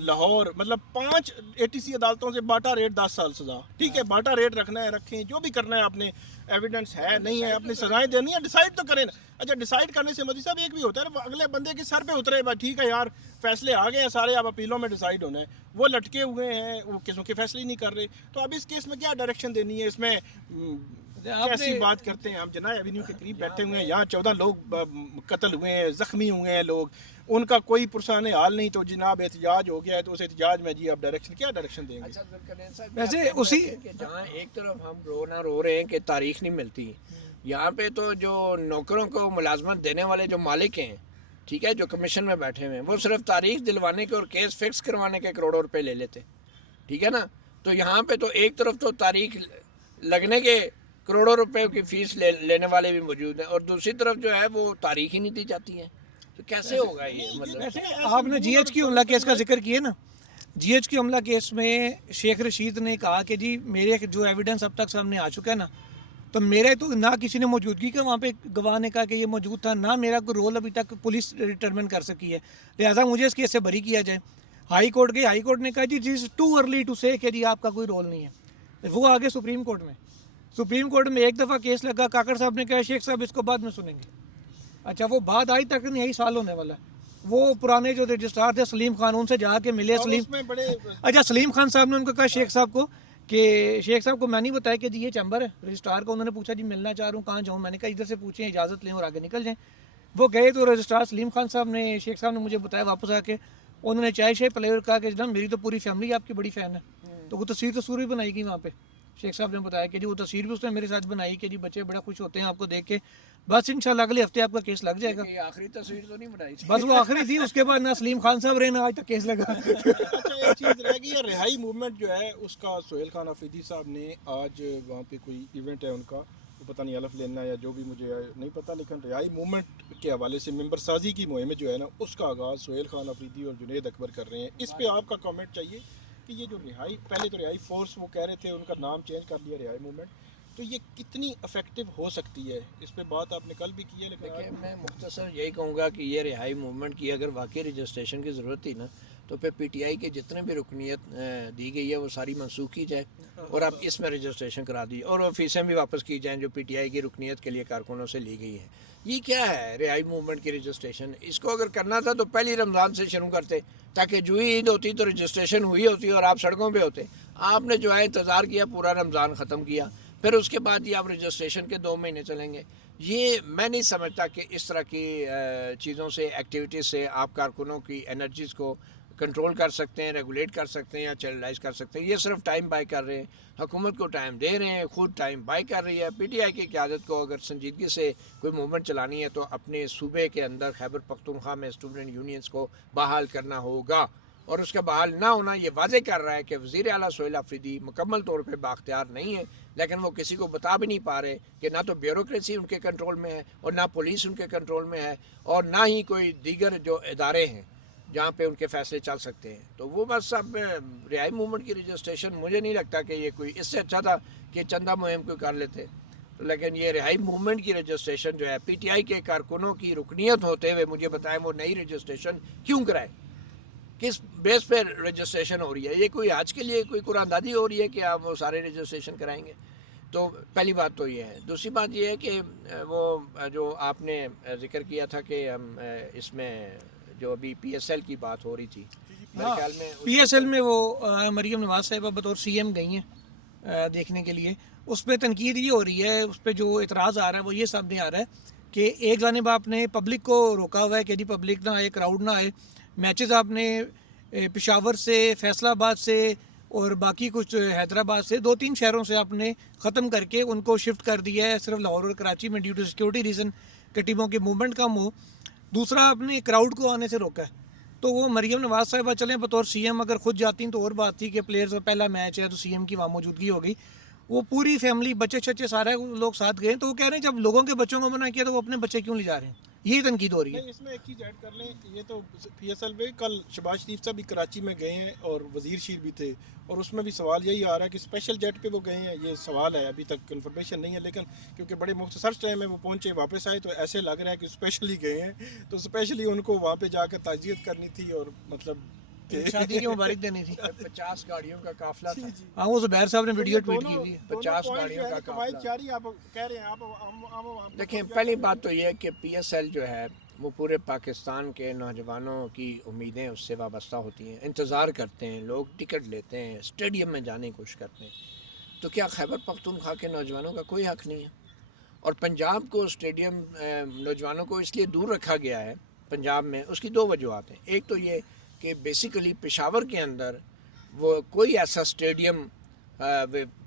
لاہور, مطلب 5 ATC عدالتوں سے باٹا ریٹ 10 سال سزا. ٹھیک ہے باٹا ریٹ رکھنا ہے, رکھیں, جو بھی کرنا ہے. آپ نے ایویڈنس ہے نہیں ہے, اپنی سزائیں دینی ہے, ڈیسائیڈ تو کریں نا. اچھا ڈیسائیڈ کرنے سے مودی صاحب ایک بھی ہوتا ہے نا, اگلے بندے کے سر پہ اترے, ٹھیک ہے یار فیصلے آ گئے ہیں سارے, اب اپیلوں میں ڈیسائیڈ ہونا ہے. وہ لٹکے ہوئے ہیں, وہ کسوں کے فیصلے نہیں کر رہے. تو اب اس کیس میں کیا ڈائریکشن دینی ہے؟ اس میں کیسی بات کرتے ہیں ہم؟ جناح ایوینیو کے قریب بیٹھے ہوئے ہیں, یہاں 14 لوگ قتل ہوئے ہیں, زخمی ہوئے ہیں لوگ, ان کا کوئی پرسان حال نہیں. تو جناب احتجاج ہو گیا ہے تو اس احتجاج میں جی اب ڈائریکشن کیا ڈائریکشن دیں گے؟ ویسے اسی جہاں ایک طرف ہم رو رہے ہیں کہ تاریخ نہیں ملتی, یہاں پہ تو جو نوکروں کو ملازمت دینے والے جو مالک ہیں, ٹھیک ہے, جو کمیشن میں بیٹھے ہوئے ہیں, وہ صرف تاریخ دلوانے کے اور کیس فکس کروانے کے کروڑوں روپے لے لیتے, ٹھیک ہے نا. تو یہاں پہ تو ایک طرف تو تاریخ لگنے کے کروڑوں روپے کی فیس لینے والے بھی موجود ہیں, اور دوسری طرف جو ہے وہ تاریخ ہی نہیں دی جاتی ہے. تو کیسے ہوگا یہ؟ مطلب آپ نے GHQ حملہ کیس کا ذکر کیا نا, GHQ حملہ کیس میں شیخ رشید نے کہا کہ جی میرے جو ایویڈنس اب تک سامنے آ چکا ہے نا, تو میرے تو نہ کسی نے موجودگی کا وہاں پہ گواہ نے کہا کہ یہ موجود تھا, نہ میرا کوئی رول ابھی تک پولیس ڈٹرمن کر سکی ہے, لہٰذا مجھے اس کیس سے بری کیا جائے. ہائی کورٹ گئی, ہائی کورٹ نے کہا جی ٹو ارلی ٹو سے کہ جی آپ کا کوئی رول نہیں ہے. وہ آگے سپریم کورٹ میں, سپریم کورٹ میں ایک دفعہ کیس لگا, کاکڑ صاحب نے کہا شیخ صاحب اس کو بعد میں سنیں گے. اچھا وہ بعد آئی تک نہیں, یہی سال ہونے والا ہے. وہ پرانے جو رجسٹرار تھے سلیم خان, ان سے جا کے ملے اچھا سلیم خان صاحب نے ان کو کہا شیخ صاحب کو کہ شیخ صاحب کو میں نہیں بتایا کہ جی یہ چیمبر ہے رجسٹرار کو. انہوں نے پوچھا جی ملنا چاہ رہا ہوں, کہاں جاؤں؟ میں نے کہا ادھر سے پوچھیں, اجازت لیں اور آگے نکل جائیں. وہ گئے تو رجسٹرار سلیم خان صاحب نے, شیخ صاحب نے مجھے بتایا واپس آ کے, انہوں نے چائے شائے پلائی اور کہا کہ جناب میری تو پوری فیملی آپ کی بڑی فین ہے. تو وہ تصویر بھی بنائی گئی وہاں پہ. شیخ صاحب نے بتایا کہ جی وہ تصویر بھی اس نے میرے ساتھ بنائی کہ جی بچے بڑا خوش ہوتے ہیں آپ کو دیکھ کے. بس انشاءاللہ اگلے ہفتے آپ کا کیس لگ جائے گا. آخری تصویر تو نہیں بنائی تھی, بس وہ آخری تھی, اس کے بعد نہ سلیم خان صاحب رہے نہ آج تک کیس لگا. اچھا ایک چیز رہ گئی ہے, رہائی موومنٹ جو ہے اس کا سہیل خان افریدی صاحب نے آج وہاں پہ کوئی ایونٹ ہے ان کا, وہ پتہ نہیں حلف لینا یا جو بھی مجھے نہیں پتہ, لیکن رہائی موومنٹ کے حوالے سے ممبر سازی کی مہم جو ہے نا اس کا آغاز سہیل خان افریدی اور جنید اکبر کر رہے ہیں. اس پہ آپ کا کامنٹ چاہیے کہ یہ جو رہائی, پہلے تو رہائی فورس وہ کہہ رہے تھے, ان کا نام چینج کر لیا رہائی موومنٹ, تو یہ کتنی افیکٹو ہو سکتی ہے؟ اس پہ بات آپ نے کل بھی کی ہے. لیکن میں مختصر یہی کہوں گا کہ یہ رہائی موومنٹ کی اگر واقعی رجسٹریشن کی ضرورت تھی نا, تو پھر PTI کے جتنے بھی رکنیت دی گئی ہے وہ ساری منسوخ کی جائے اور اب اس میں رجسٹریشن کرا دی, اور وہ فیسیں بھی واپس کی جائیں جو PTI کی رکنیت کے لیے کارکنوں سے لی گئی ہیں. یہ کیا ہے رہائی موومنٹ کی رجسٹریشن؟ اس کو اگر کرنا تھا تو پہلی رمضان سے شروع کرتے, تاکہ جو ہی عید ہوتی تو رجسٹریشن ہوئی ہوتی اور آپ سڑکوں پہ ہوتے. آپ نے جو ہے انتظار کیا, پورا رمضان ختم کیا, پھر اس کے بعد یہ آپ رجسٹریشن کے 2 مہینے چلیں گے. یہ میں نہیں سمجھتا کہ اس طرح کی چیزوں سے, ایکٹیویٹیز سے آپ کارکنوں کی انرجیز کو کنٹرول کر سکتے ہیں، ریگولیٹ کر سکتے ہیں یا چینلائز کر سکتے ہیں. یہ صرف ٹائم بائی کر رہے ہیں، حکومت کو ٹائم دے رہے ہیں، خود ٹائم بائی کر رہی ہے. پی ٹی آئی کی قیادت کو اگر سنجیدگی سے کوئی موومنٹ چلانی ہے تو اپنے صوبے کے اندر خیبر پختونخوا میں اسٹوڈنٹ یونینز کو بحال کرنا ہوگا. اور اس کا بحال نہ ہونا یہ واضح کر رہا ہے کہ وزیر اعلیٰ سہیل آفریدی مکمل طور پہ بااختیار نہیں ہے، لیکن وہ کسی کو بتا بھی نہیں پا رہے کہ نہ تو بیوروکریسی ان کے کنٹرول میں ہے اور نہ پولیس ان کے کنٹرول میں ہے اور نہ ہی کوئی دیگر جو ادارے ہیں جہاں پہ ان کے فیصلے چل سکتے ہیں. تو وہ بس اب رہائی موومنٹ کی رجسٹریشن مجھے نہیں لگتا کہ یہ کوئی اس سے اچھا تھا کہ چندہ مہم کوئی کر لیتے. لیکن یہ رہائی موومنٹ کی رجسٹریشن جو ہے پی ٹی آئی کے کارکنوں کی رکنیت ہوتے ہوئے مجھے بتائیں وہ نئی رجسٹریشن کیوں کرائے، کس بیس پہ رجسٹریشن ہو رہی ہے؟ یہ کوئی آج کے لیے کوئی قرآن دادی ہو رہی ہے کہ آپ وہ سارے رجسٹریشن کرائیں گے؟ تو پہلی بات تو یہ ہے. دوسری بات یہ ہے کہ وہ جو آپ نے ذکر کیا تھا کہ ہم اس میں جو ابھی پی ایس ایل کی بات ہو رہی تھی، میرے خیال میں پی ایس ایل میں وہ مریم نواز صاحبہ بطور سی ایم گئی ہیں دیکھنے کے لیے. اس پہ تنقید یہ ہو رہی ہے، اس پہ جو اعتراض آ رہا ہے وہ یہ سامنے آ رہا ہے کہ ایک جانب آپ نے پبلک کو روکا ہوا ہے کہ جی پبلک نہ آئے، کراؤڈ نہ آئے. میچز آپ نے پشاور سے، فیصل آباد سے اور باقی کچھ حیدرآباد سے 2-3 شہروں سے آپ نے ختم کر کے ان کو شفٹ کر دیا ہے صرف لاہور اور کراچی میں ڈیو ٹو سیکورٹی ریزن کہ ٹیموں کی موومنٹ کم ہو. دوسرا آپ نے کراؤڈ کو آنے سے روکا ہے. تو وہ مریم نواز صاحبہ چلیں بطور سی ایم اگر خود جاتی ہیں تو اور بات تھی کہ پلیئرز کا پہلا میچ ہے تو سی ایم کی وہاں موجودگی ہو گئی. وہ پوری فیملی بچے چچے سارے لوگ ساتھ گئے تو وہ کہہ رہے ہیں جب لوگوں کے بچوں کو منع کیا تو وہ اپنے بچے کیوں لے جا رہے ہیں؟ یہی تنقید ہو رہی ہے. نہیں، اس میں ایک چیز ایڈ کر لیں، یہ تو پی ایس ایل پہ کل شہباز شریف صاحب بھی کراچی میں گئے ہیں اور وزیر شیر بھی تھے، اور اس میں بھی سوال یہی آ رہا ہے کہ اسپیشل جیٹ پہ وہ گئے ہیں. یہ سوال ہے، ابھی تک کنفرمیشن نہیں ہے، لیکن کیونکہ بڑے مختصر ٹائم میں وہ پہنچے واپس آئے تو ایسے لگ رہا ہے کہ اسپیشلی گئے ہیں. تو اسپیشلی ان کو وہاں پہ جا کر تعزیت کرنی تھی اور مطلب شادی کی مبارک دینی تھی. 50 گاڑیوں کا قافلہ تھا. ہاں وہ زبیر صاحب نے ویڈیو ٹویٹ کی ہوئی ہے. 50 گاڑیوں کا قواعد قافلہ. جاری آپ کہہ رہے ہیں. آپ دیکھیں پہلی بات تو یہ ہے کہ پی ایس ایل جو ہے وہ پورے پاکستان کے نوجوانوں کی امیدیں اس سے وابستہ ہوتی ہیں، انتظار کرتے ہیں، لوگ ٹکٹ لیتے ہیں، اسٹیڈیم میں جانے کی کوشش کرتے ہیں. تو کیا خیبر پختونخوا کے نوجوانوں کا کوئی حق نہیں ہے؟ اور پنجاب کو اسٹیڈیم نوجوانوں کو اس لیے دور رکھا گیا ہے پنجاب میں، اس کی 2 وجوہات ہیں. ایک تو یہ کہ بیسیکلی پشاور کے اندر وہ کوئی ایسا اسٹیڈیم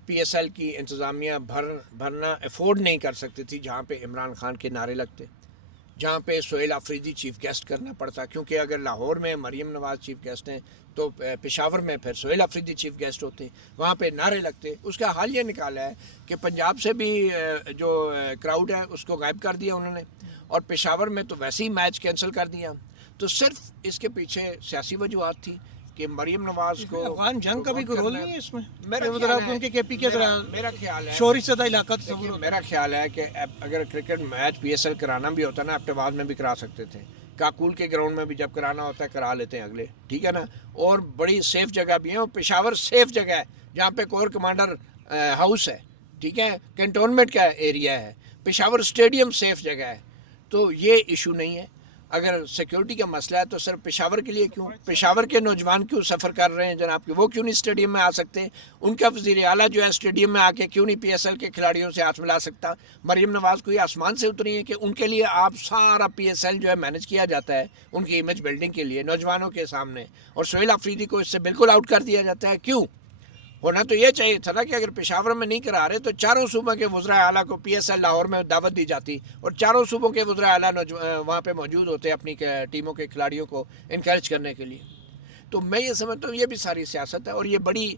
پی ایس ایل کی انتظامیہ بھرنا افورڈ نہیں کر سکتی تھی جہاں پہ عمران خان کے نعرے لگتے، جہاں پہ سہیل آفریدی چیف گیسٹ کرنا پڑتا. کیونکہ اگر لاہور میں مریم نواز چیف گیسٹ ہیں تو پشاور میں پھر سہیل آفریدی چیف گیسٹ ہوتے ہیں، وہاں پہ نعرے لگتے. اس کا حل یہ نکالا ہے کہ پنجاب سے بھی جو کراؤڈ ہے اس کو غائب کر دیا انہوں نے، اور پشاور میں تو ویسے ہی میچ کینسل کر دیا. تو صرف اس کے پیچھے سیاسی وجوہات تھی کہ مریم نواز کو افغان جنگ کا بھی کوئی رول نہیں ہے اس میں. میرا خیال ہے شوری زدہ علاقہ میرا خیال ہے کہ اگر cricket match P S L کرانا بھی ہوتا نا ایبٹ آباد میں بھی کرا سکتے تھے، کاکول کے گراؤنڈ میں بھی جب کرانا ہوتا ہے کرا لیتے ہیں اگلے، ٹھیک ہے نا. اور بڑی سیف جگہ بھی ہے، اور پشاور سیف جگہ ہے جہاں پہ کور کمانڈر ہاؤس ہے، ٹھیک ہے، کنٹونمنٹ کا ایریا ہے. پشاور اسٹیڈیم سیف جگہ ہے. تو یہ ایشو نہیں ہے. اگر سیکیورٹی کا مسئلہ ہے تو صرف پشاور کے لیے کیوں؟ پشاور کے نوجوان کیوں سفر کر رہے ہیں جناب کہ وہ کیوں نہیں اسٹیڈیم میں آ سکتے؟ ان کا وزیر اعلیٰ جو ہے اسٹیڈیم میں آ کے کیوں نہیں پی ایس ایل کے کھلاڑیوں سے ہاتھ ملا سکتا؟ مریم نواز کوئی آسمان سے اتری ہے کہ ان کے لیے آپ سارا پی ایس ایل جو ہے مینیج کیا جاتا ہے ان کی امیج بلڈنگ کے لیے نوجوانوں کے سامنے، اور سہیل آفریدی کو اس سے بالکل آؤٹ کر دیا جاتا ہے؟ کیوں؟ ہونا تو یہ چاہیے تھا نا کہ اگر پشاور میں نہیں کرا رہے تو چاروں صوبوں کے وزراء اعلیٰ کو پی ایس ایل لاہور میں دعوت دی جاتی اور چاروں صوبوں کے وزراء اعلیٰ وہاں پہ موجود ہوتے اپنی ٹیموں کے کھلاڑیوں کو انکریج کرنے کے لیے. تو میں یہ سمجھتا ہوں یہ بھی ساری سیاست ہے، اور یہ بڑی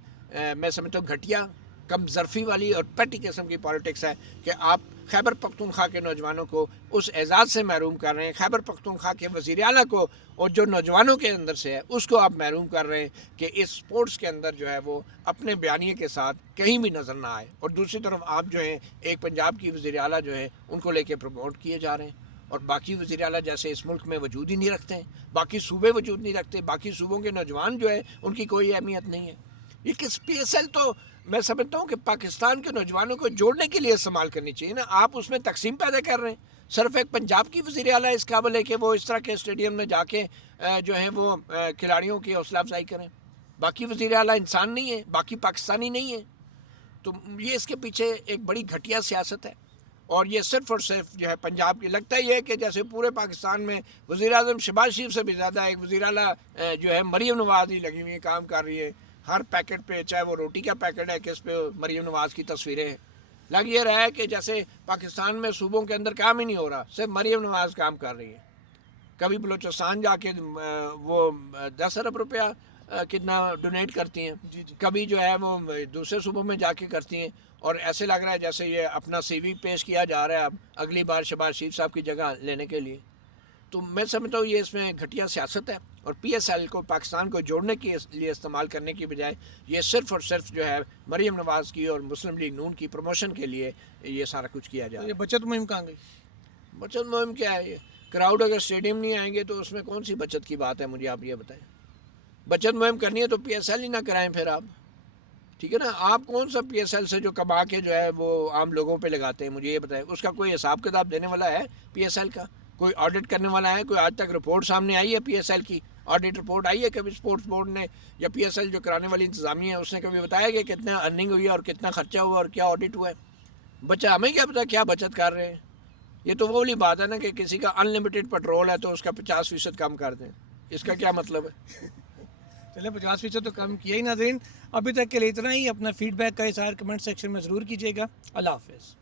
میں سمجھتا ہوں گھٹیا، کم ظرفی والی اور پیٹی قسم کی پالیٹکس ہے کہ آپ خیبر پختونخوا کے نوجوانوں کو اس اعزاز سے محروم کر رہے ہیں. خیبر پختونخوا کے وزیر اعلیٰ کو اور جو نوجوانوں کے اندر سے ہے اس کو آپ محروم کر رہے ہیں کہ اس سپورٹس کے اندر جو ہے وہ اپنے بیانیے کے ساتھ کہیں بھی نظر نہ آئے. اور دوسری طرف آپ جو ہیں ایک پنجاب کی وزیر اعلیٰ جو ہے ان کو لے کے پروموٹ کیے جا رہے ہیں، اور باقی وزیر اعلیٰ جیسے اس ملک میں وجود ہی نہیں رکھتے ہیں، باقی صوبے وجود نہیں رکھتے، باقی صوبوں کے نوجوان جو ہے ان کی کوئی اہمیت نہیں ہے. یہ کس پی ایس ایل تو میں سمجھتا ہوں کہ پاکستان کے نوجوانوں کو جوڑنے کے لیے استعمال کرنی چاہیے نا. آپ اس میں تقسیم پیدا کر رہے ہیں. صرف ایک پنجاب کی وزیر اعلیٰ اس قابل ہے کہ وہ اس طرح کے اسٹیڈیم میں جا کے جو ہے وہ کھلاڑیوں کی حوصلہ افزائی کریں. باقی وزیر اعلیٰ انسان نہیں ہے، باقی پاکستانی نہیں ہے. تو یہ اس کے پیچھے ایک بڑی گھٹیا سیاست ہے، اور یہ صرف اور صرف جو ہے پنجاب کی لگتا ہی ہے کہ جیسے پورے پاکستان میں وزیر اعظم شہباز شریف سے بھی زیادہ ایک وزیر اعلیٰ جو ہے مریم نواز ہی لگی ہوئی ہے، کام کر رہی ہے ہر پیکٹ پہ، چاہے وہ روٹی کا پیکٹ ہے کس پہ مریم نواز کی تصویریں ہیں۔ لگ یہ رہا ہے کہ جیسے پاکستان میں صوبوں کے اندر کام ہی نہیں ہو رہا، صرف مریم نواز کام کر رہی ہے۔ کبھی بلوچستان جا کے وہ 10 ارب روپیہ کتنا ڈونیٹ کرتی ہیں، کبھی جو ہے وہ دوسرے صوبوں میں جا کے کرتی ہیں، اور ایسے لگ رہا ہے جیسے یہ اپنا سی وی پیش کیا جا رہا ہے اب اگلی بار شہباز شریف صاحب کی جگہ لینے کے لیے۔ تو میں سمجھتا ہوں یہ اس میں گھٹیا سیاست ہے، اور پی ایس ایل کو پاکستان کو جوڑنے کے لیے استعمال کرنے کی بجائے یہ صرف اور صرف جو ہے مریم نواز کی اور مسلم لیگ نون کی پروموشن کے لیے یہ سارا کچھ کیا جا رہا ہے۔ یہ بچت مہم کہاں گئی؟ بچت مہم کیا ہے؟ یہ کراؤڈ اگر اسٹیڈیم نہیں آئیں گے تو اس میں کون سی بچت کی بات ہے؟ مجھے آپ یہ بتائیں۔ بچت مہم کرنی ہے تو پی ایس ایل ہی نہ کرائیں پھر آپ، ٹھیک ہے نا؟ آپ کون سا پی ایس ایل سے جو کما کے جو ہے وہ عام لوگوں پہ لگاتے ہیں؟ مجھے یہ بتائیں، اس کا کوئی حساب کتاب دینے والا ہے پی ایس ایل کا؟ کوئی آڈٹ کرنے والا ہے؟ کوئی آج تک رپورٹ سامنے آئی ہے پی ایس ایل کی؟ آڈٹ رپورٹ آئی ہے کبھی اسپورٹس بورڈ نے یا پی ایس ایل جو کرانے والی انتظامیہ ہے اس نے کبھی بتایا کہ کتنا ارننگ ہوئی ہے اور کتنا خرچہ ہوا اور کیا آڈٹ ہوا ہے؟ بچہ ہمیں کیا پتا کیا بچت کر رہے ہیں؟ یہ تو وہ والی بات ہے نا کہ کسی کا ان لمیٹڈ پیٹرول ہے تو اس کا 50% کم کر دیں، اس کا کیا مطلب ہے؟ چلیں 50% تو کم کیا ہی۔ ناظرین ابھی تک کے لیے اتنا ہی، اپنا فیڈ بیک کا اظہار کمنٹ سیکشن میں ضرور کیجیے گا۔ اللہ حافظ۔